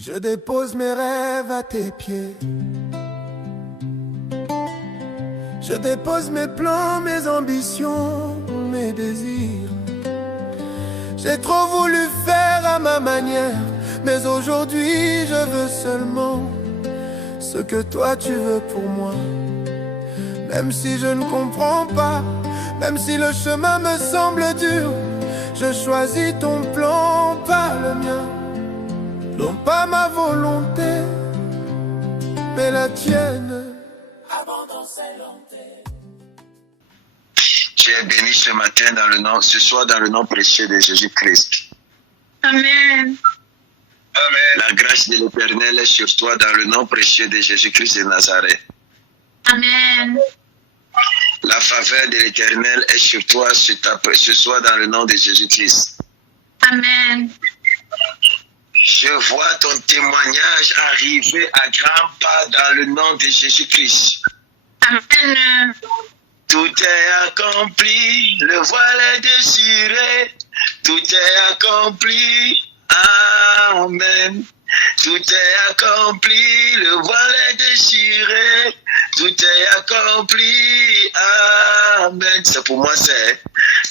Je dépose mes rêves à tes pieds. Je dépose mes plans, mes ambitions, mes désirs. J'ai trop voulu faire à ma manière, mais aujourd'hui je veux seulement ce que toi tu veux pour moi. Même si je ne comprends pas, même si le chemin me semble dur, je choisis ton plan, pas le mien. Non pas ma volonté, mais la tienne. Tu es béni ce matin ce soir dans le nom précieux de Jésus-Christ. Amen. Amen. La grâce de l'Éternel est sur toi dans le nom précieux de Jésus-Christ de Nazareth. Amen. La faveur de l'Éternel est sur toi ce soir dans le nom de Jésus-Christ. Amen. Je vois ton témoignage arriver à grands pas dans le nom de Jésus-Christ. Amen. Tout est accompli, le voile est déchiré. Tout est accompli, amen. Tout est accompli, le voile est déchiré. Tout est accompli, amen. C'est pour moi, c'est.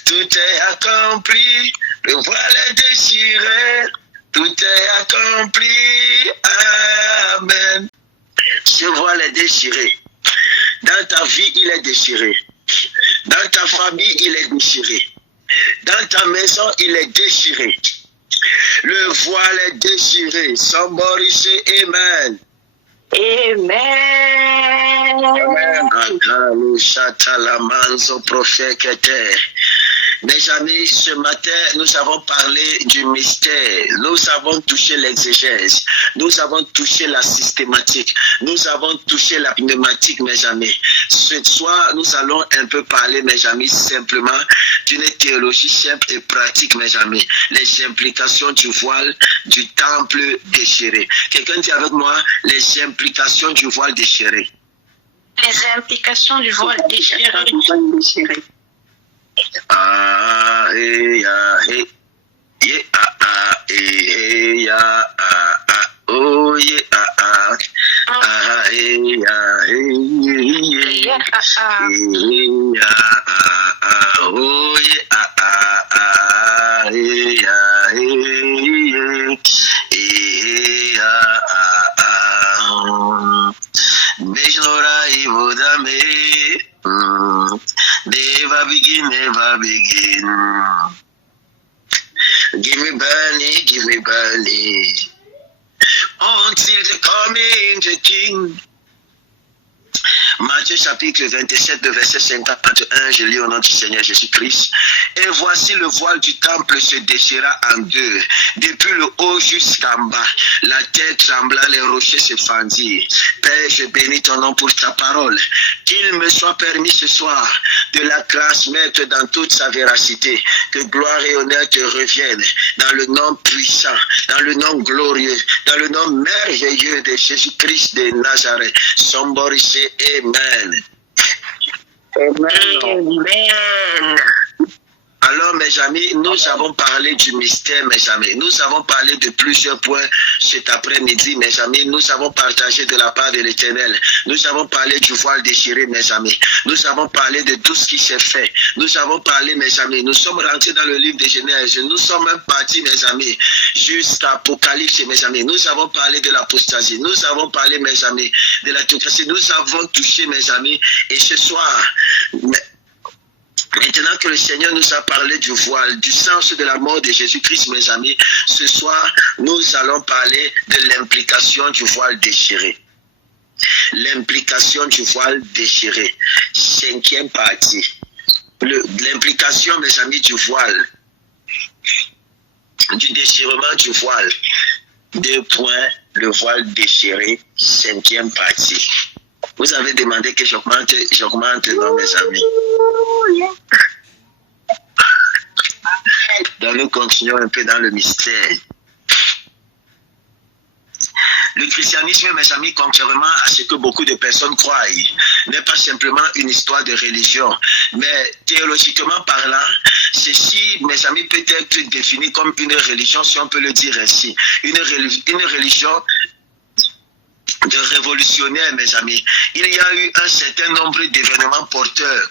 Tout est accompli, le voile est déchiré. Tout est accompli, amen. Ce voile est déchiré. Dans ta vie, il est déchiré. Dans ta famille, il est déchiré. Dans ta maison, il est déchiré. Le voile est déchiré. Somebody say amen. Amen. Mes amis, ce matin, nous avons parlé du mystère. Nous avons touché l'exégèse. Nous avons touché la systématique. Nous avons touché la pneumatique, mes amis. Ce soir, nous allons un peu parler, mes amis, simplement d'une théologie simple et pratique, mes amis. Les implications du voile du temple déchiré. Quelqu'un dit avec moi, les implications du voile déchiré. Les implications du voile déchiré. Ah, eh, ah, eh. Yeah, ah, ah, eh, yeah, ah, ah. Oh, yeah, ah, ah. Ah, eh, ah, eh, yeah, ah, ah. Oh, yeah, ah, ah, ah. Yeah, ah, ah. Mishnora Ivodame. Never begin. Give me Bernie. Until the coming the King. Matthieu chapitre 27, de verset 51, je lis au nom du Seigneur Jésus-Christ. Et voici le voile du temple se déchira en deux, depuis le haut jusqu'en bas. La terre trembla, les rochers se fendirent. Père, je bénis ton nom pour ta parole. Qu'il me soit permis ce soir de la transmettre dans toute sa véracité. Que gloire et honneur te reviennent dans le nom puissant, dans le nom glorieux, dans le nom merveilleux de Jésus-Christ de Nazareth. Somebody say amen. Amen. Alors, mes amis, nous avons parlé du mystère, mes amis. Nous avons parlé de plusieurs points cet après-midi, mes amis. Nous avons partagé de la part de l'Éternel. Nous avons parlé du voile déchiré, mes amis. Nous avons parlé de tout ce qui s'est fait. Nous avons parlé, mes amis. Nous sommes rentrés dans le livre de Genèse. Nous sommes même partis, mes amis, jusqu'à Apocalypse, mes amis. Nous avons parlé de l'apostasie. Nous avons parlé, mes amis, de la théocratie. Nous avons touché, mes amis. Et ce soir, maintenant que le Seigneur nous a parlé du voile, du sens de la mort de Jésus-Christ, mes amis, ce soir, nous allons parler de l'implication du voile déchiré. L'implication du voile déchiré. 5e partie. L'implication, mes amis, du voile. Du déchirement du voile. 2 points, le voile déchiré, 5e partie. Vous avez demandé que j'augmente, non, mes amis. Donc nous continuons un peu dans le mystère. Le christianisme, mes amis, contrairement à ce que beaucoup de personnes croient, n'est pas simplement une histoire de religion, mais théologiquement parlant, ceci, mes amis, peut être défini comme une religion, si on peut le dire ainsi. Une religion de révolutionnaires, mes amis. Il y a eu un certain nombre d'événements porteurs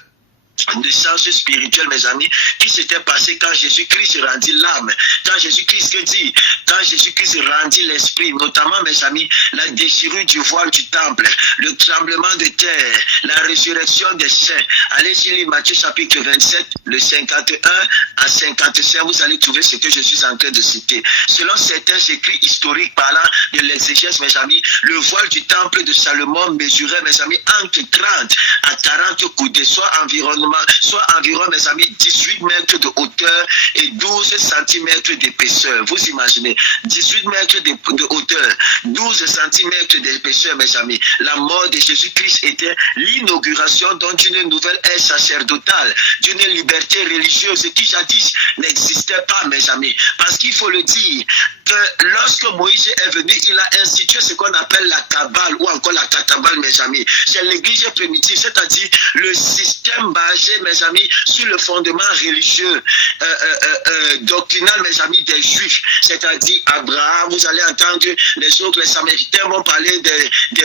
de sens spirituel, mes amis, qui s'était passé quand Jésus-Christ rendit l'âme, quand Jésus-Christ dit, quand Jésus-Christ rendit l'esprit, notamment, mes amis, la déchirure du voile du temple, le tremblement de terre, la résurrection des saints. Allez-y lire Matthieu chapitre 27, le 51 à 55, vous allez trouver ce que je suis en train de citer. Selon certains écrits historiques parlant de l'exégèse, mes amis, le voile du temple de Salomon mesurait, mes amis, entre 30 à 40 coudées, soit environ, mes amis, 18 mètres de hauteur et 12 cm d'épaisseur. Vous imaginez, 18 mètres de hauteur, 12 cm d'épaisseur, mes amis. La mort de Jésus-Christ était l'inauguration d'une nouvelle ère sacerdotale, d'une liberté religieuse qui jadis n'existait pas, mes amis. Parce qu'il faut le dire, que lorsque Moïse est venu, il a institué ce qu'on appelle la Kabbale ou encore la Katabale, mes amis. C'est l'église primitive, c'est-à-dire le système basé, mes amis, sur le fondement religieux, doctrinal, mes amis, des Juifs. C'est-à-dire Abraham, vous allez entendre les autres, les Samaritains vont parler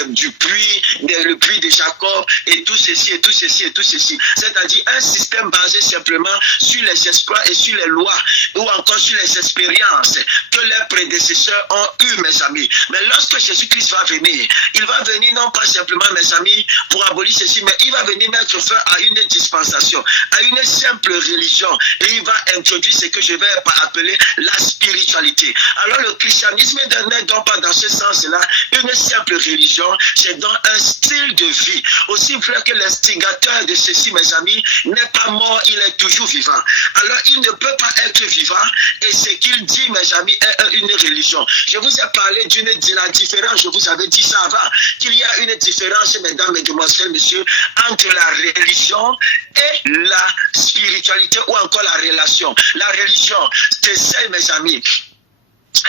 du puits, le puits de Jacob, et tout ceci, et tout ceci, et tout ceci. C'est-à-dire un système basé simplement sur les exploits et sur les lois, ou encore sur les expériences que les prédécesseurs ont eu, mes amis. Mais lorsque Jésus-Christ va venir, il va venir non pas simplement, mes amis, pour abolir ceci, mais il va venir mettre fin à une dispensation, à une simple religion, et il va introduire ce que je vais appeler la spiritualité. Alors le christianisme n'est donc pas dans ce sens-là une simple religion, c'est donc un style de vie. Aussi vrai que l'instigateur de ceci, mes amis, n'est pas mort, il est toujours vivant. Alors il ne peut pas être vivant, et ce qu'il dit, mes amis, est une religion. Je vous ai parlé de la différence, je vous avais dit ça avant, qu'il y a une différence, mesdames, mesdemoiselles, messieurs, entre la religion et la spiritualité ou encore la relation. La religion, c'est ça, mes amis.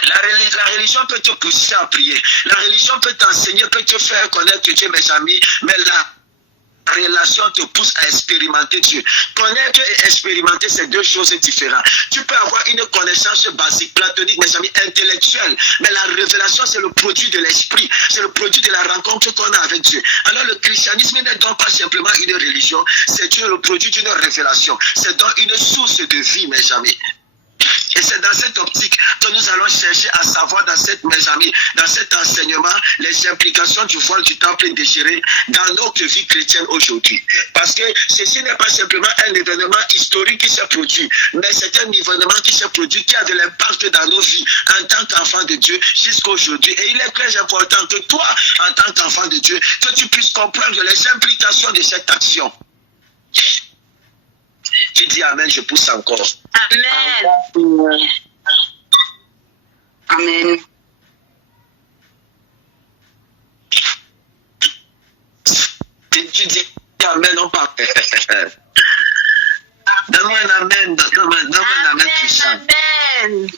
La religion peut te pousser à prier. La religion peut t'enseigner, peut te faire connaître Dieu, mes amis, mais la relation te pousse à expérimenter Dieu. Connaître et expérimenter, c'est deux choses différentes. Tu peux avoir une connaissance basique, platonique, mes amis, intellectuelle, mais la révélation, c'est le produit de l'esprit, c'est le produit de la rencontre qu'on a avec Dieu. Alors le christianisme n'est donc pas simplement une religion, c'est le produit d'une révélation, c'est donc une source de vie, mes amis. Et c'est dans cette optique que nous allons chercher à savoir mes amis, dans cet enseignement, les implications du voile du temple déchiré dans notre vie chrétienne aujourd'hui. Parce que ceci n'est pas simplement un événement historique qui s'est produit, mais c'est un événement qui s'est produit, qui a de l'impact dans nos vies en tant qu'enfants de Dieu jusqu'à aujourd'hui. Et il est très important que toi, en tant qu'enfant de Dieu, que tu puisses comprendre les implications de cette action. Tu dis Amen, je pousse encore. Amen. Amen. Tu dis Amen, non pas. Donne-moi un Amen, donne-moi un Amen puissant. Amen.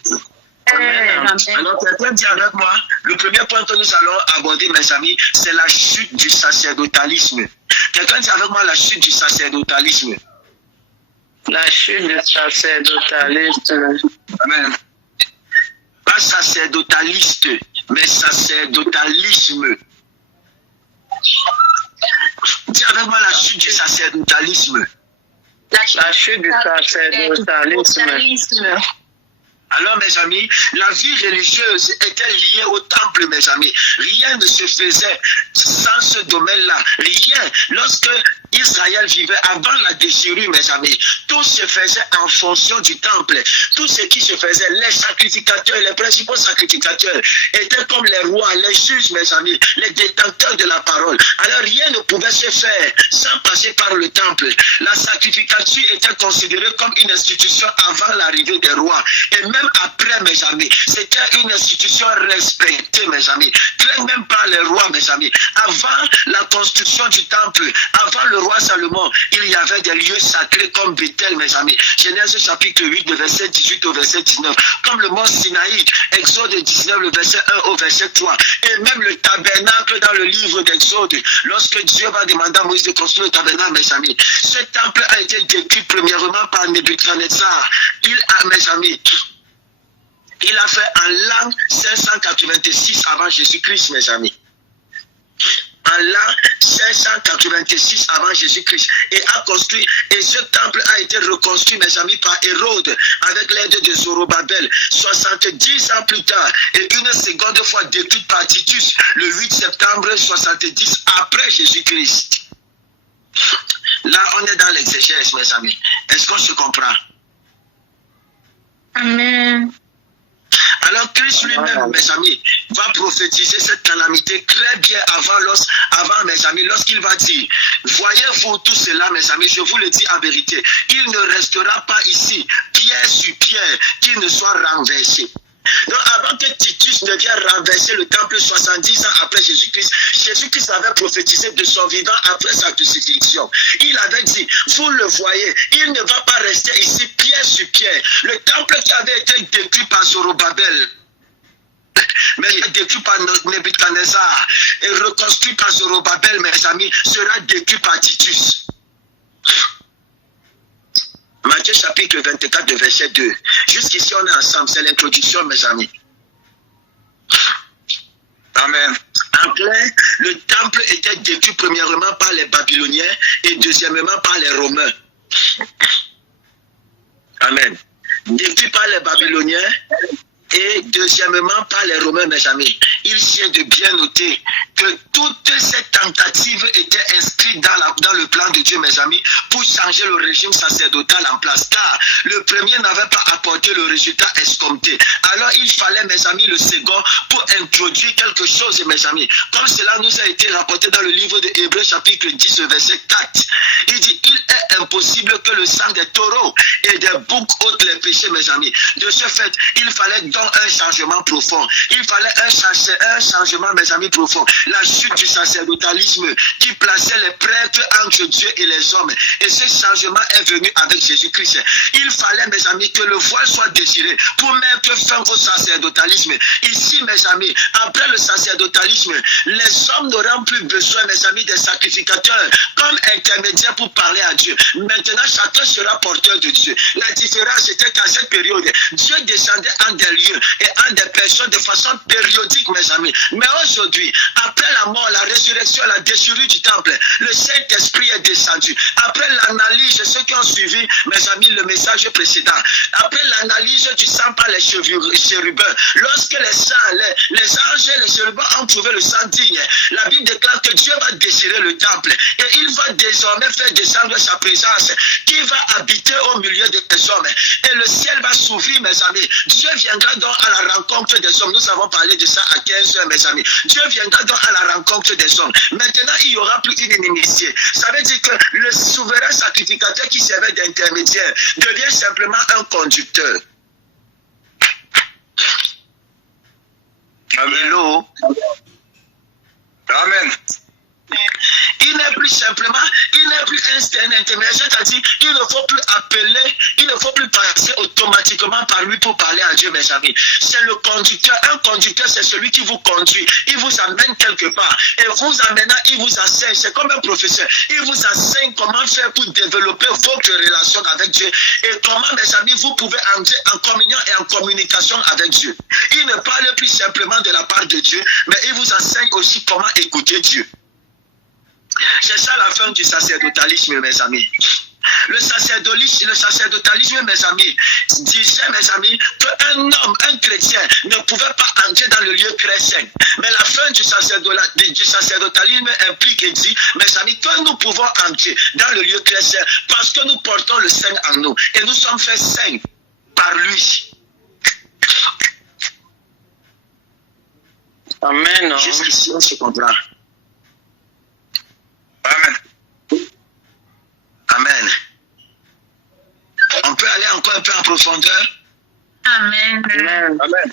Amen. Alors, quelqu'un dit avec moi, le premier point que nous allons aborder, mes amis, c'est la chute du sacerdotalisme. Quelqu'un dit avec moi la chute du sacerdotalisme. La chute du sacerdotalisme. Amen. Pas sacerdotaliste, mais sacerdotalisme. Dis avec moi la chute du sacerdotalisme. La chute du sacerdotalisme. Alors, mes amis, la vie religieuse était liée au temple, mes amis. Rien ne se faisait sans ce domaine-là. Rien. Lorsque Israël vivait avant la déchirure, mes amis, tout se faisait en fonction du temple. Tout ce qui se faisait, les sacrificateurs, les principaux sacrificateurs étaient comme les rois, les juges, mes amis, les détenteurs de la parole. Alors rien ne pouvait se faire sans passer par le temple. La sacrificature était considérée comme une institution avant l'arrivée des rois. Et même même après, mes amis, c'était une institution respectée, mes amis. Créée même par les rois, mes amis. Avant la construction du temple, avant le roi Salomon, il y avait des lieux sacrés comme Bethel, mes amis. Genèse chapitre 8, le verset 18 au verset 19. Comme le mont Sinaï, Exode 19, le verset 1 au verset 3. Et même le tabernacle dans le livre d'Exode, lorsque Dieu va demander à Moïse de construire le tabernacle, mes amis. Ce temple a été décrit premièrement par Nebuchadnezzar. Il a, mes amis, il a fait en l'an 586 avant Jésus-Christ, mes amis. En l'an 586 avant Jésus-Christ, et a construit, et ce temple a été reconstruit, mes amis, par Hérode, avec l'aide de Zorobabel, 70 ans plus tard, et une seconde fois détruite par Titus, le 8 septembre 70 après Jésus-Christ. Là, on est dans l'exégèse, mes amis. Est-ce qu'on se comprend? Amen. Alors Christ lui-même, mes amis, va prophétiser cette calamité très bien avant mes amis, lorsqu'il va dire, voyez-vous tout cela, mes amis, je vous le dis en vérité, il ne restera pas ici, pierre sur pierre, qui ne soit renversé. Donc avant que Titus ne vienne renverser le temple 70 ans après Jésus-Christ, Jésus-Christ avait prophétisé de son vivant après sa crucifixion. Il avait dit, vous le voyez, il ne va pas rester ici pierre sur pierre. Le temple qui avait été détruit par Zorobabel, mais il est détruit par Nebuchadnezzar et reconstruit par Zorobabel, mes amis, sera détruit par Titus. Matthieu chapitre 24, de verset 2. Jusqu'ici, on est ensemble. C'est l'introduction, mes amis. Amen. En plein, le temple était détruit premièrement par les Babyloniens et deuxièmement par les Romains. Amen. Détruit par les Babyloniens et deuxièmement par les Romains, mes amis. Il s'y de bien noter que toutes ces tentatives étaient inscrites dans le plan de Dieu, mes amis, pour changer le régime sacerdotal en place. Car le premier n'avait pas apporté le résultat escompté. Alors il fallait, mes amis, le second pour introduire quelque chose, mes amis. Comme cela nous a été rapporté dans le livre de Hébreux chapitre 10, verset 4. Il dit, il est impossible que le sang des taureaux et des boucs ôte les péchés, mes amis. De ce fait, il fallait donc un changement profond. Il fallait un changement, mes amis, profond. La chute du sacerdotalisme qui plaçait les prêtres entre Dieu et les hommes. Et ce changement est venu avec Jésus-Christ. Il fallait, mes amis, que le voile soit déchiré pour mettre fin au sacerdotalisme. Ici, mes amis, après le sacerdotalisme, les hommes n'auront plus besoin, mes amis, des sacrificateurs comme intermédiaires pour parler à Dieu. Maintenant, chacun sera porteur de Dieu. La différence était qu'à cette période, Dieu descendait en des lieux et en des personnes de façon périodique, mes amis. Mais aujourd'hui, après la mort, la résurrection, la déchirure du temple, le Saint-Esprit est descendu. Après l'analyse, ceux qui ont suivi, mes amis, le message précédent, après l'analyse du sang par les chérubins, lorsque les anges et les chérubins ont trouvé le sang digne, la Bible déclare que Dieu va déchirer le temple et il va désormais faire descendre sa présence qui va habiter au milieu des hommes. Et le ciel va s'ouvrir, mes amis. Dieu viendra donc à la rencontre des hommes. Nous avons parlé de ça à 15 heures, mes amis. Dieu viendra donc à la rencontre des hommes. Maintenant, il n'y aura plus une inimitié. Ça veut dire que le souverain sacrificateur qui servait d'intermédiaire devient simplement un conducteur. Hello. Amen. Il n'est plus simplement, il n'est plus un intermédiaire, c'est-à-dire il ne faut plus appeler, il ne faut plus passer automatiquement par lui pour parler à Dieu, mes amis. C'est le conducteur. Un conducteur, c'est celui qui vous conduit. Il vous amène quelque part. Et vous amenant, il vous enseigne. C'est comme un professeur. Il vous enseigne comment faire pour développer votre relation avec Dieu. Et comment, mes amis, vous pouvez entrer en communion et en communication avec Dieu. Il ne parle plus simplement de la part de Dieu, mais il vous enseigne aussi comment écouter Dieu. C'est ça la fin du sacerdotalisme, mes amis. Le sacerdotalisme, mes amis, disait, mes amis, qu'un homme, un chrétien, ne pouvait pas entrer dans le lieu très saint. Mais la fin du sacerdotalisme implique et dit, mes amis, que nous pouvons entrer dans le lieu très saint parce que nous portons le saint en nous. Et nous sommes faits saints par lui. Amen. Jusqu'ici, on se comprend. Amen. Amen. On peut aller encore un peu en profondeur? Amen. Amen.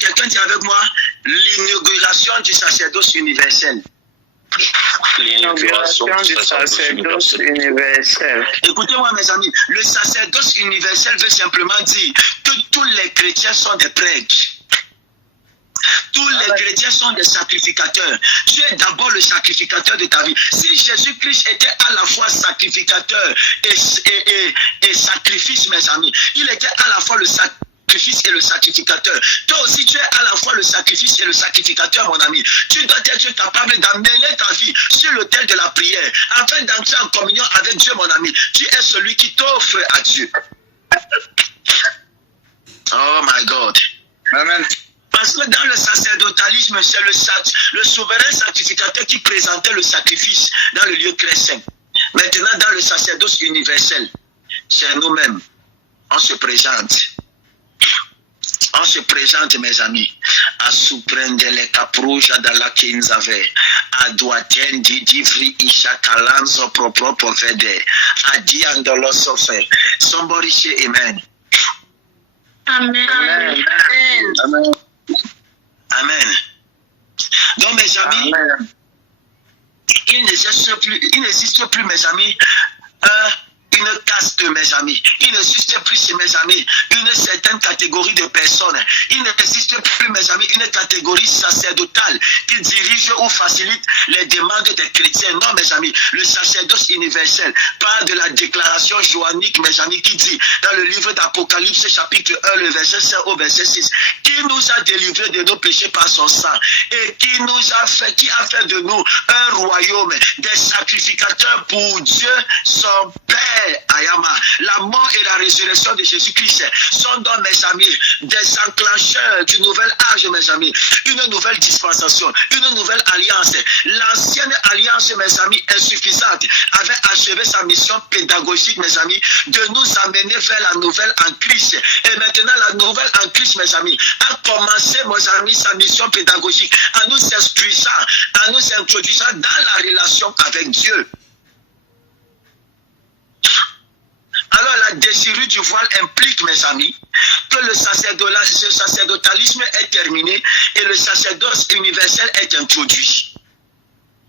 Quelqu'un dit avec moi l'inauguration du sacerdoce universel. L'inauguration du sacerdoce universel. Écoutez-moi, mes amis, le sacerdoce universel veut simplement dire que tous les chrétiens sont des prêtres. Tous les chrétiens sont des sacrificateurs. Tu es d'abord le sacrificateur de ta vie. Si Jésus-Christ était à la fois sacrificateur et sacrifice, mes amis, il était à la fois le sacrifice et le sacrificateur. Toi aussi, tu es à la fois le sacrifice et le sacrificateur, mon ami. Tu dois être capable d'amener ta vie sur l'autel de la prière afin d'entrer en communion avec Dieu, mon ami. Tu es celui qui t'offre à Dieu. Oh my God. Amen. Parce que dans le sacerdotalisme, c'est le souverain sacrificateur qui présentait le sacrifice dans le lieu très saint. Maintenant, dans le sacerdoce universel, c'est nous-mêmes. On se présente. On se présente, mes amis, à surprendre les caproja de la Kinzave, à doiten divri isha kalanzo propre povede, à diandolo sofe. Somebody say amen. Amen. Amen. Amen. Amen. Donc, mes amis, amen. Il n'existe plus, mes amis, une caste, mes amis. Il n'existe plus, mes amis, une certaine catégorie de personnes. Il n'existe plus, mes amis, une catégorie sacerdotale qui dirige ou facilite les demandes des chrétiens. Non, mes amis, le sacerdoce universel parle de la déclaration joannique, mes amis, qui dit dans le livre d'Apocalypse, chapitre 1, le verset 5 au verset 6, qui nous a délivrés de nos péchés par son sang et qui a fait de nous un royaume, des sacrificateurs pour Dieu, son Père. Ayama, la mort et la résurrection de Jésus-Christ sont donc, mes amis, des enclencheurs du nouvel âge, mes amis, une nouvelle dispensation, une nouvelle alliance. L'ancienne alliance, mes amis, insuffisante, avait achevé sa mission pédagogique, mes amis, de nous amener vers la nouvelle en Christ. Et maintenant, la nouvelle en Christ, mes amis, a commencé, mes amis, sa mission pédagogique en nous introduisant dans la relation avec Dieu. Alors la déchirure du voile implique, mes amis, que le sacerdotalisme est terminé et le sacerdoce universel est introduit.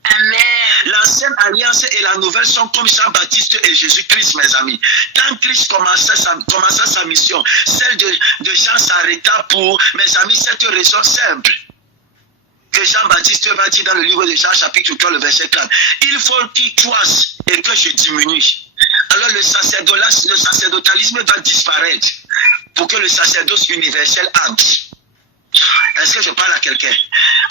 Amen. L'ancienne alliance et la nouvelle sont comme Jean-Baptiste et Jésus-Christ, mes amis. Quand Christ commença sa mission, celle de Jean s'arrêta pour, mes amis, cette raison simple que Jean-Baptiste va dire dans le livre de Jean, chapitre 3, le verset 4. Il faut qu'il croisse et que je diminue. Alors le sacerdotalisme va disparaître pour que le sacerdoce universel entre. Est-ce que je parle à quelqu'un?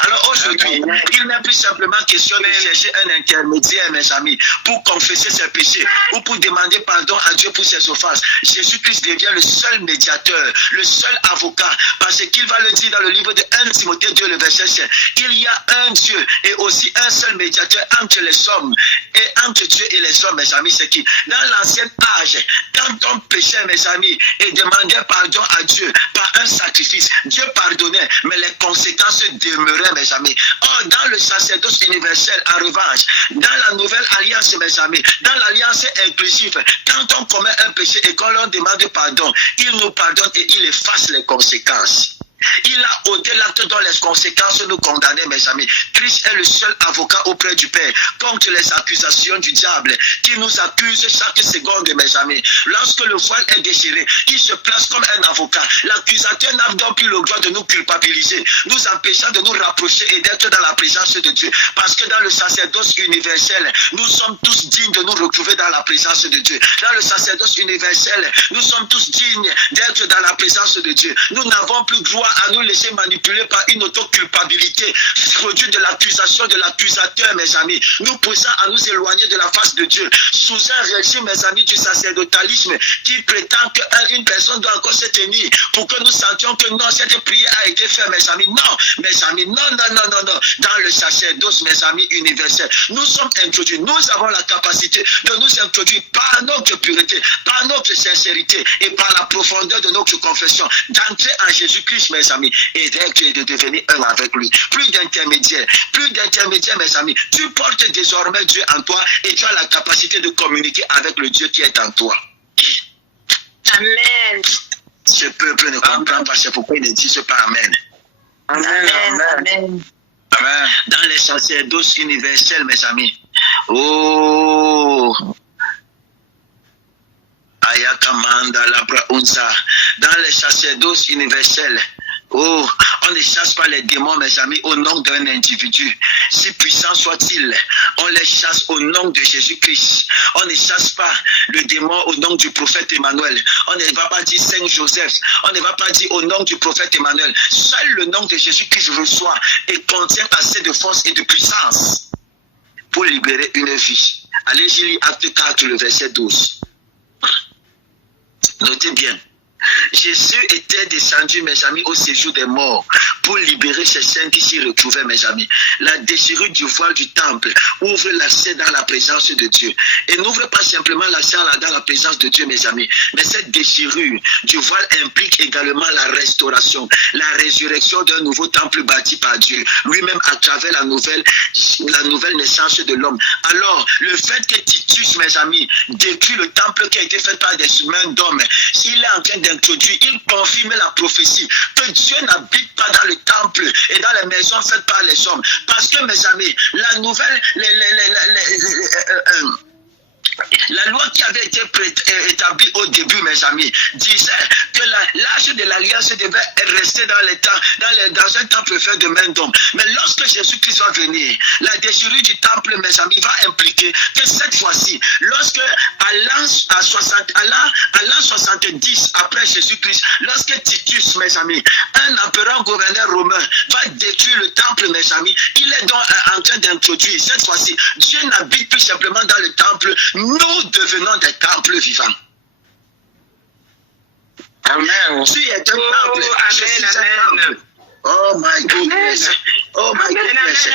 Alors aujourd'hui, il n'est plus simplement question de chercher un intermédiaire, mes amis, pour confesser ses péchés ou pour demander pardon à Dieu pour ses offenses. Jésus-Christ devient le seul médiateur, le seul avocat, parce qu'il va le dire dans le livre de 1 Timothée 2, le verset 5. Il y a un Dieu et aussi un seul médiateur entre les hommes et entre Dieu et les hommes, mes amis. C'est qui? Dans l'ancien âge, quand on péchait, mes amis, et demandait pardon à Dieu par un sacrifice, Dieu pardonnait, mais les conséquences demeuraient, mes amis. Or, dans le sacerdoce universel, en revanche, dans la nouvelle alliance, mes amis, dans l'alliance inclusive, quand on commet un péché et qu'on leur demande pardon, il nous pardonne et il efface les conséquences. Il a ôté l'acte dont les conséquences nous condamnaient, mes amis. Christ est le seul avocat auprès du Père contre les accusations du diable qui nous accuse chaque seconde, mes amis. Lorsque le voile est déchiré, il se place comme un avocat. L'accusateur n'a donc plus le droit de nous culpabiliser, nous empêchant de nous rapprocher et d'être dans la présence de Dieu. Parce que dans le sacerdoce universel, nous sommes tous dignes de nous retrouver dans la présence de Dieu. Dans le sacerdoce universel, nous sommes tous dignes d'être dans la présence de Dieu. Nous n'avons plus droit à nous laisser manipuler par une autoculpabilité, produit de l'accusation de l'accusateur, mes amis, nous poussant à nous éloigner de la face de Dieu, sous un régime, mes amis, du sacerdotalisme qui prétend qu'une personne doit encore se tenir pour que nous sentions que non, cette prière a été faite, mes amis. Non, mes amis, non. Dans le sacerdoce, mes amis, universel, nous sommes introduits, nous avons la capacité de nous introduire par notre pureté, par notre sincérité et par la profondeur de notre confession, d'entrer en Jésus-Christ, mes amis, et de devenir un avec lui. Plus d'intermédiaires, mes amis. Tu portes désormais Dieu en toi et tu as la capacité de communiquer avec le Dieu qui est en toi. Amen. Ce peuple ne comprend pas, c'est pourquoi ils ne disent pas Amen. Amen. Amen. Amen. Dans les sacerdoces universels, mes amis. Oh. Ayakamanda Labra Unsa. Dans les sacerdoces universels. Oh, on ne chasse pas les démons, mes amis, au nom d'un individu. Si puissant soit-il, on les chasse au nom de Jésus-Christ. On ne chasse pas le démon au nom du prophète Emmanuel. On ne va pas dire Saint Joseph. On ne va pas dire au nom du prophète Emmanuel. Seul le nom de Jésus-Christ reçoit et contient assez de force et de puissance pour libérer une vie. Allez-y, lire Acte 4, le verset 12. Notez bien. Jésus était descendu, mes amis, au séjour des morts pour libérer ces saints qui s'y retrouvaient, mes amis. La déchirure du voile du temple ouvre l'accès dans la présence de Dieu. Et n'ouvre pas simplement l'accès dans la présence de Dieu, mes amis. Mais cette déchirure du voile implique également la restauration, la résurrection d'un nouveau temple bâti par Dieu, lui-même à travers la nouvelle naissance de l'homme. Alors, le fait que Titus, mes amis, détruit le temple qui a été fait par des mains d'hommes, il est en train d'introduire, il confirme la prophétie que Dieu n'habite pas dans le temple et dans les maisons faites par les hommes. Parce que, mes amis, la nouvelle, la loi qui avait été établie au début, mes amis, disait que l'âge de l'alliance devait rester dans un temple fait de main d'homme. Mais lorsque Jésus-Christ va venir, la déchirure du temple, mes amis, va impliquer que cette fois-ci, lorsque à l'an 70 après Jésus-Christ, lorsque Titus, mes amis, un empereur gouverneur romain, va détruire le temple, mes amis, il est donc en train d'introduire, cette fois-ci, Dieu n'habite plus simplement dans le temple, nous devenons des temples vivants. Amen. Tu es un temple. Je suis un temple. Oh my goodness. Oh my goodness.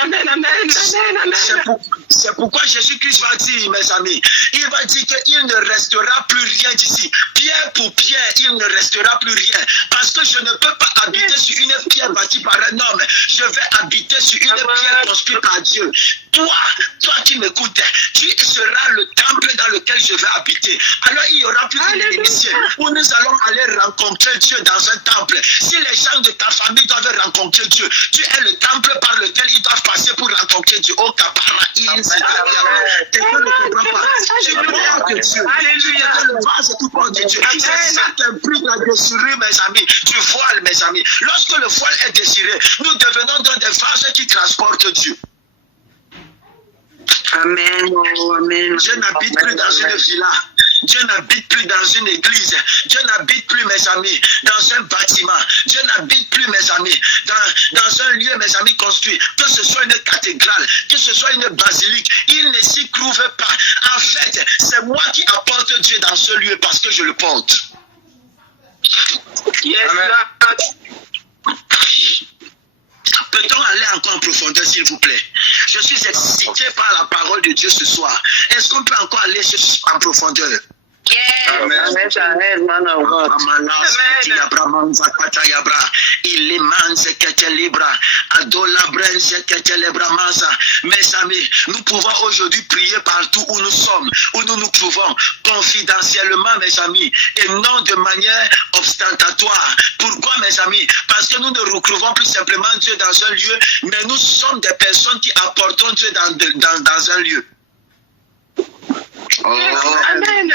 C'est pourquoi Jésus-Christ va dire, mes amis, il va dire qu'il ne restera plus rien d'ici. Pierre pour pierre, il ne restera plus rien. Parce que je ne peux pas habiter sur une pierre bâtie par un homme. Je vais habiter sur une pierre construite par Dieu. Toi qui m'écoutes, tu seras le temple dans lequel je vais habiter. Alors il y aura plus d'inimitié où nous allons aller rencontrer Dieu dans un temple. Si les gens de ta famille doivent rencontrer Dieu, tu es le temple par lequel ils doivent passer pour rencontrer Dieu. Oh, Caparaïn, c'est quelqu'un ne comprend pas. Tu crois que Dieu, tu es le vase tout porte de Dieu. C'est ça qui implique la déchirure, mes amis, du voile, mes amis. Lorsque le voile est déchiré, nous devenons dans des vases qui transportent Dieu. Amen. Amen. Dieu n'habite plus dans une villa. Dieu n'habite plus dans une église. Dieu n'habite plus, mes amis, dans un bâtiment. Dieu n'habite plus, mes amis, dans un lieu, mes amis, construit. Que ce soit une cathédrale, que ce soit une basilique, il ne s'y trouve pas. En fait, c'est moi qui apporte Dieu dans ce lieu parce que je le porte. Yes, Peut-on aller encore en profondeur, s'il vous plaît? Je suis excité par la parole de Dieu ce soir. Est-ce qu'on peut encore aller en profondeur? Amen. Mes amis, nous pouvons aujourd'hui prier partout où nous sommes, où nous nous trouvons, confidentiellement, mes amis, et non de manière ostentatoire. Pourquoi, mes amis? Parce que nous ne retrouvons plus simplement Dieu dans un lieu, mais nous sommes des personnes qui apportons Dieu dans un lieu. Amen.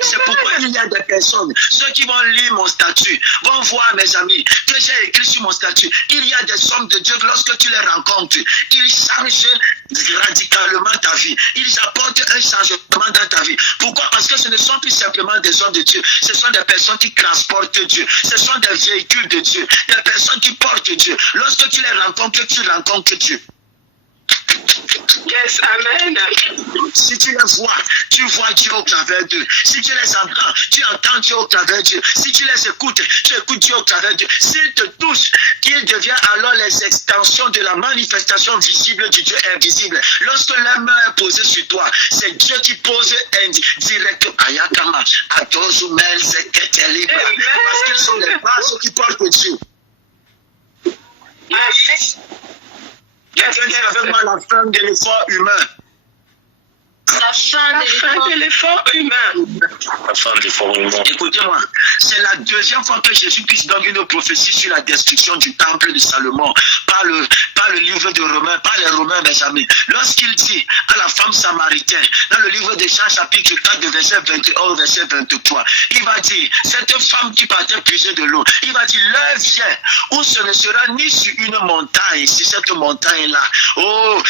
C'est pourquoi il y a des personnes, ceux qui vont lire mon statut, vont voir, mes amis, que j'ai écrit sur mon statut. Il y a des hommes de Dieu, lorsque tu les rencontres, ils changent radicalement ta vie. Ils apportent un changement dans ta vie. Pourquoi? Parce que ce ne sont plus simplement des hommes de Dieu. Ce sont des personnes qui transportent Dieu. Ce sont des véhicules de Dieu. Des personnes qui portent Dieu. Lorsque tu les rencontres, tu rencontres Dieu. Yes, amen. Si tu les vois, tu vois Dieu au travers d'eux. Si tu les entends, tu entends Dieu au travers d'eux. Si tu les écoutes, tu écoutes Dieu au travers d'eux. S'ils te touchent, qu'ils deviennent alors les extensions de la manifestation visible du Dieu invisible. Lorsque la main est posée sur toi, c'est Dieu qui pose direct Ayakama. Atozumel, c'est qu'elle libre. Parce qu'ils sont les bases qui portent Dieu. Yes. Quelqu'un dit avec moi la fin de l'effort humain. Ça La fin de l'effort humain. La fin de l'effort humain. Écoutez-moi, c'est la deuxième fois que Jésus-Christ donne une prophétie sur la destruction du temple de Salomon par le livre de Romains, par les Romains, mes amis. Lorsqu'il dit à la femme samaritaine, dans le livre de Jean, chapitre 4, de verset 21 au verset 23, il va dire, cette femme qui partait puiser de l'eau, il va dire, l'heure vient où ce ne sera ni sur une montagne, sur cette montagne-là,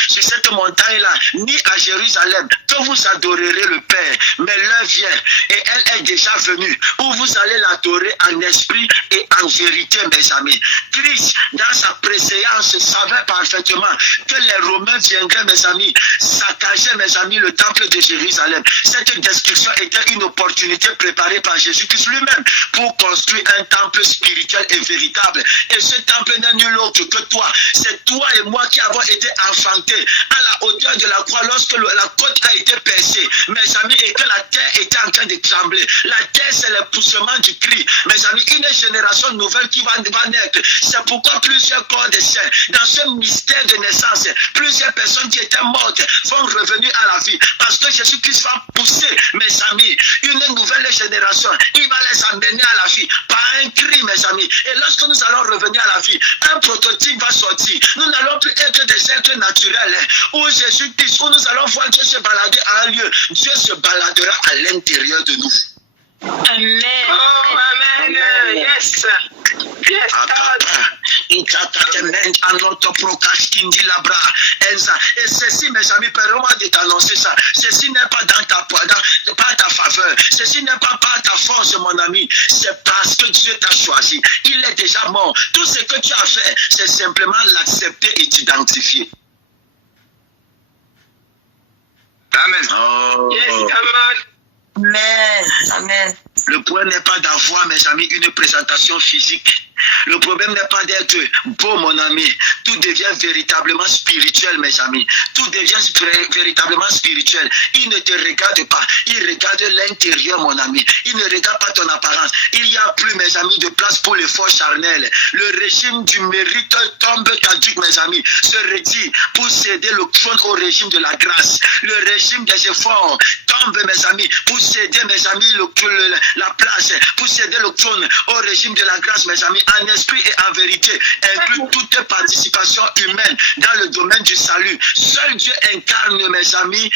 sur cette montagne-là, ni à Jérusalem, que vous adorerez le Père, mais l'heure vient, et elle est déjà venue, où vous allez l'adorer en esprit et en vérité, mes amis. Christ, dans sa préséance, savait parfaitement que les Romains viendraient, mes amis, saccager, mes amis, le temple de Jérusalem. Cette destruction était une opportunité préparée par Jésus-Christ lui-même pour construire un temple spirituel et véritable. Et ce temple n'est nul autre que toi. C'est toi et moi qui avons été enfantés à la hauteur de la croix lorsque la côte a été percée, mes amis, et que la terre était en train de trembler. La terre, c'est le poussement du cri. Mes amis, une génération nouvelle qui va naître. C'est pourquoi plusieurs corps de saints, dans ce mystère de naissance, plusieurs personnes qui étaient mortes vont revenir à la vie. Parce que Jésus-Christ va pousser, mes amis, une nouvelle génération. Il va les amener à la vie par un cri, mes amis. Et lorsque nous allons revenir à la vie, un prototype va sortir. Nous n'allons plus être des êtres naturels où Jésus-Christ, où nous allons voir Dieu se balader à un lieu. Dieu se baladera à l'intérieur de nous. Amen. Oh, amen. Yes. Yes. Et ceci, mes amis, permets-moi de t'annoncer ça. Ceci n'est pas dans ta faveur. Ceci n'est pas par ta force, mon ami. C'est parce que Dieu t'a choisi. Il est déjà mort. Tout ce que tu as fait, c'est simplement l'accepter et t'identifier. Amen. Oh. Yes, amen. Amen. Amen. Le point n'est pas d'avoir, mes amis, une présentation physique. Le problème n'est pas d'être beau, mon ami. Tout devient véritablement spirituel, mes amis. Tout devient véritablement spirituel. Il ne te regarde pas. Il regarde l'intérieur, mon ami. Il ne regarde pas ton apparence. Il n'y a plus, mes amis, de place pour l'effort charnel. Le régime du mérite tombe caduc, mes amis. Se retire pour céder le trône au régime de la grâce. Le régime des efforts tombe, mes amis, pour céder, mes amis, la place. Pour céder le trône au régime de la grâce, mes amis, en esprit et en vérité, inclut toute participation humaine dans le domaine du salut. Seul Dieu incarne, mes amis,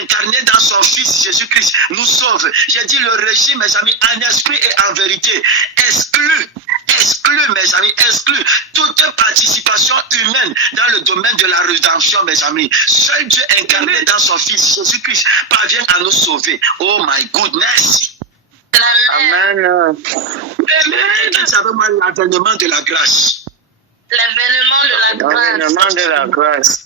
incarné dans son Fils Jésus-Christ, nous sauve. J'ai dit le régime, mes amis, en esprit et en vérité, exclut, mes amis, exclut toute participation humaine dans le domaine de la rédemption, mes amis. Seul Dieu incarné dans son Fils Jésus-Christ parvient à nous sauver. Oh my goodness. Amen. Quelqu'un savait moi l'avènement de la grâce. L'avènement de la grâce. L'avènement de la grâce.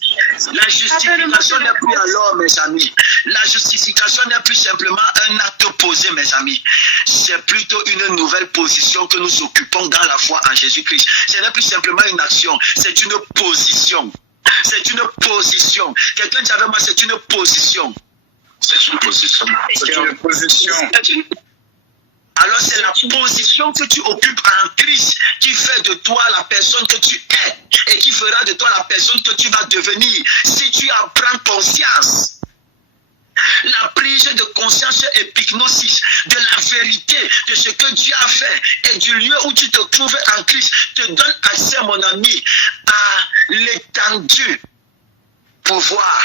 La justification n'est plus alors, mes amis. La justification n'est plus simplement un acte posé, mes amis. C'est plutôt une nouvelle position que nous occupons dans la foi en Jésus-Christ. Ce n'est plus simplement une action, c'est une position. C'est une position. Quelqu'un dit avec moi, c'est une position. C'est une position. C'est une position. Alors c'est la position que tu occupes en Christ qui fait de toi la personne que tu es et qui fera de toi la personne que tu vas devenir si tu en prends conscience. La prise de conscience épignosis de la vérité de ce que Dieu a fait et du lieu où tu te trouves en Christ te donne accès, mon ami, à l'étendue pouvoir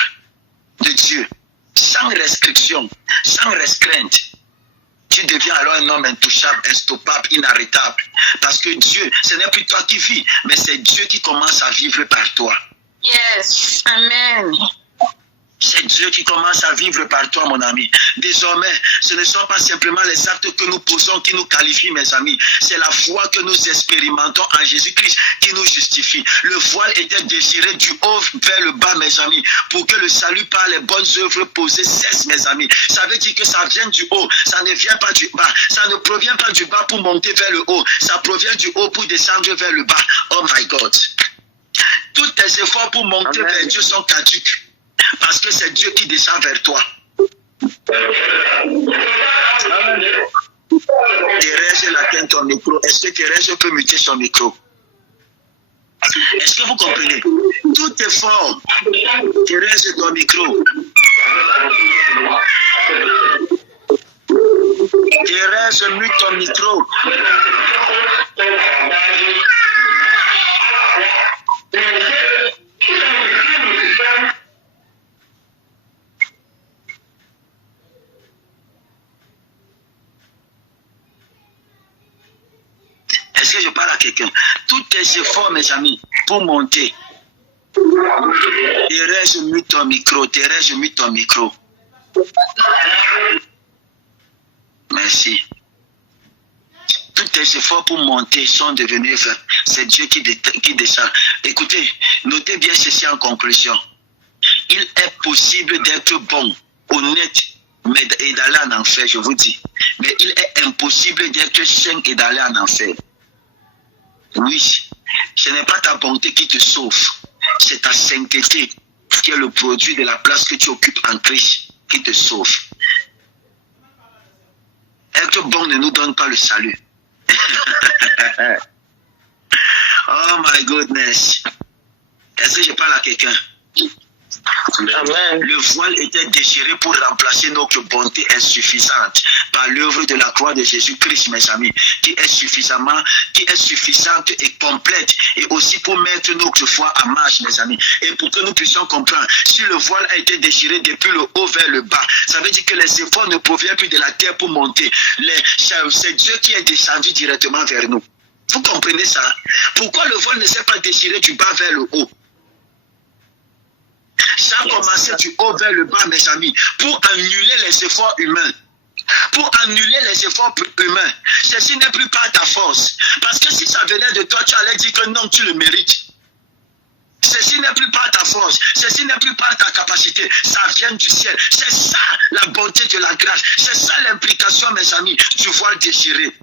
de Dieu, sans restriction, sans restreinte. Tu deviens alors un homme intouchable, instoppable, inarrêtable. Parce que Dieu, ce n'est plus toi qui vis, mais c'est Dieu qui commence à vivre par toi. Yes. Amen. C'est Dieu qui commence à vivre par toi, mon ami. Désormais, ce ne sont pas simplement les actes que nous posons qui nous qualifient, mes amis. C'est la foi que nous expérimentons en Jésus-Christ qui nous justifie. Le voile était déchiré du haut vers le bas, mes amis, pour que le salut par les bonnes œuvres posées cesse, mes amis. Ça veut dire que ça vient du haut, ça ne vient pas du bas. Ça ne provient pas du bas pour monter vers le haut. Ça provient du haut pour descendre vers le bas. Oh my God. Tous tes efforts pour monter vers Dieu sont caducs. Parce que c'est Dieu qui descend vers toi. Thérèse, elle atteint ton micro. Est-ce que Thérèse peut muter son micro? Est-ce que vous comprenez? Tout effort, Thérèse, ton micro. Thérèse, mute ton micro. Est-ce que je parle à quelqu'un? Tous tes efforts, mes amis, pour monter. Thérèse, mute ton micro. Thérèse, mute ton micro. Merci. Tous tes efforts pour monter sont devenus vains. C'est Dieu qui descend. Écoutez, notez bien ceci en conclusion. Il est possible d'être bon, honnête, et d'aller en enfer, je vous dis. Mais il est impossible d'être saint et d'aller en enfer. Oui, ce n'est pas ta bonté qui te sauve. C'est ta sainteté qui est le produit de la place que tu occupes en Christ qui te sauve. Être bon ne nous donne pas le salut. Oh my goodness. Est-ce que je parle à quelqu'un? Amen. Le voile était déchiré pour remplacer notre bonté insuffisante par l'œuvre de la croix de Jésus-Christ, mes amis, qui est suffisante et complète, et aussi pour mettre notre foi en marche, mes amis, et pour que nous puissions comprendre. Si le voile a été déchiré depuis le haut vers le bas, ça veut dire que les efforts ne proviennent plus de la terre pour monter. C'est Dieu qui est descendu directement vers nous. Vous comprenez ça? Pourquoi le voile ne s'est pas déchiré du bas vers le haut? Ça a commencé du haut vers le bas, mes amis, pour annuler les efforts humains. Pour annuler les efforts humains. Ceci n'est plus par ta force. Parce que si ça venait de toi, tu allais dire que non, tu le mérites. Ceci n'est plus par ta force. Ceci n'est plus par ta capacité. Ça vient du ciel. C'est ça la bonté de la grâce. C'est ça l'implication, mes amis, du voile déchiré.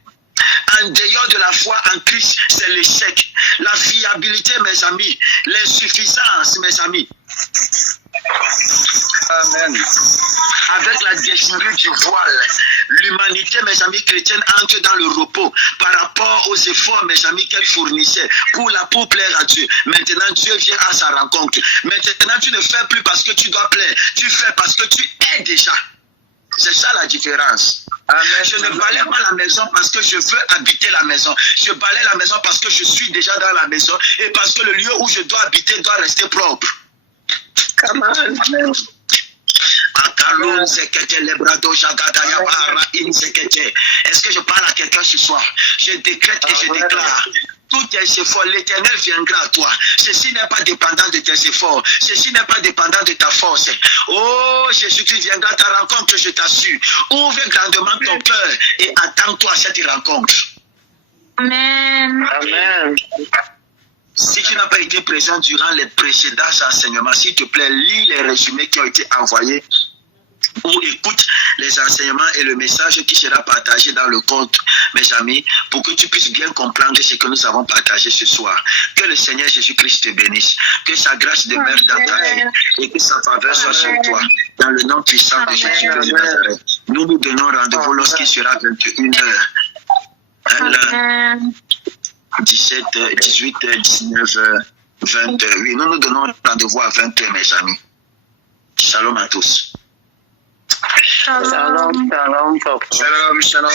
En dehors de la foi en Christ, c'est l'échec. La fiabilité, mes amis. L'insuffisance, mes amis. Amen. Avec la déchirure du voile, l'humanité, mes amis chrétiennes, entre dans le repos par rapport aux efforts, mes amis, qu'elle fournissait pour plaire à Dieu. Maintenant, Dieu vient à sa rencontre. Maintenant, tu ne fais plus parce que tu dois plaire. Tu fais parce que tu es déjà. C'est ça la différence. Amen. Je ne balaye pas la maison parce que je veux habiter la maison. Je balaye la maison parce que je suis déjà dans la maison et parce que le lieu où je dois habiter doit rester propre. Come on. Amen. Est-ce que je parle à quelqu'un ce soir? Je décrète et je déclare. Tous tes efforts, l'Éternel viendra à toi. Ceci n'est pas dépendant de tes efforts. Ceci n'est pas dépendant de ta force. Oh, Jésus-Christ viendra à ta rencontre, je t'assure. Ouvre grandement ton cœur et attends-toi à cette rencontre. Amen. Amen. Si tu n'as pas été présent durant les précédents enseignements, s'il te plaît, lis les résumés qui ont été envoyés ou écoute les enseignements et le message qui sera partagé dans le compte, mes amis, pour que tu puisses bien comprendre ce que nous avons partagé ce soir. Que le Seigneur Jésus-Christ te bénisse, que sa grâce demeure dans ta vie et que sa faveur soit sur toi. Dans le nom puissant de Jésus-Christ de Nazareth, nous nous donnons rendez-vous lorsqu'il sera 21h. 17, 18, 19, 20. Oui, nous nous donnons rendez-vous à 20h, mes amis. Shalom à tous. Shalom. Shalom, shalom.